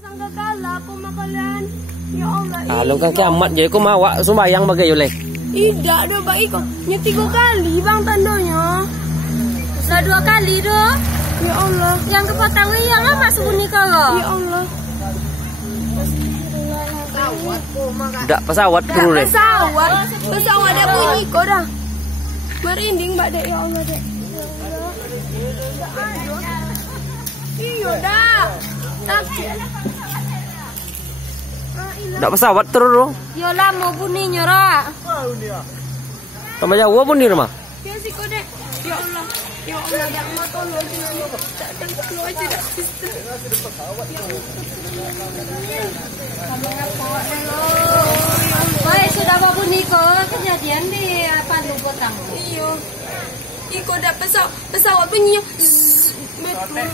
Sangka kalah aku makalan. Ya Allah. Alung kang kiamat jadi kau mau sembahyang bagai yule. Tidak ada baik kok. Nya 3 kali bang tandanya. Lah 2 kali doh. Ya Allah. Yang kepotong yang lama sebunyi kalau. Ya Allah. Dak pesawat dulu deh. Pesawat ada bunyi kok dah. Merinding mbak dek, ya Allah dek. Iya dah. Takut. Dak pesawat terus dong. Yo lama bunyinya rak. Tambah jauh pun di rumah. Ya sih kok dek. Ya Allah. Ya Allah yang mau tolong tak keluar aja dah. Baik sudah babu niko kejadian di Pandu Potang. Iya. Iko dah pesawat bunyi. Betul.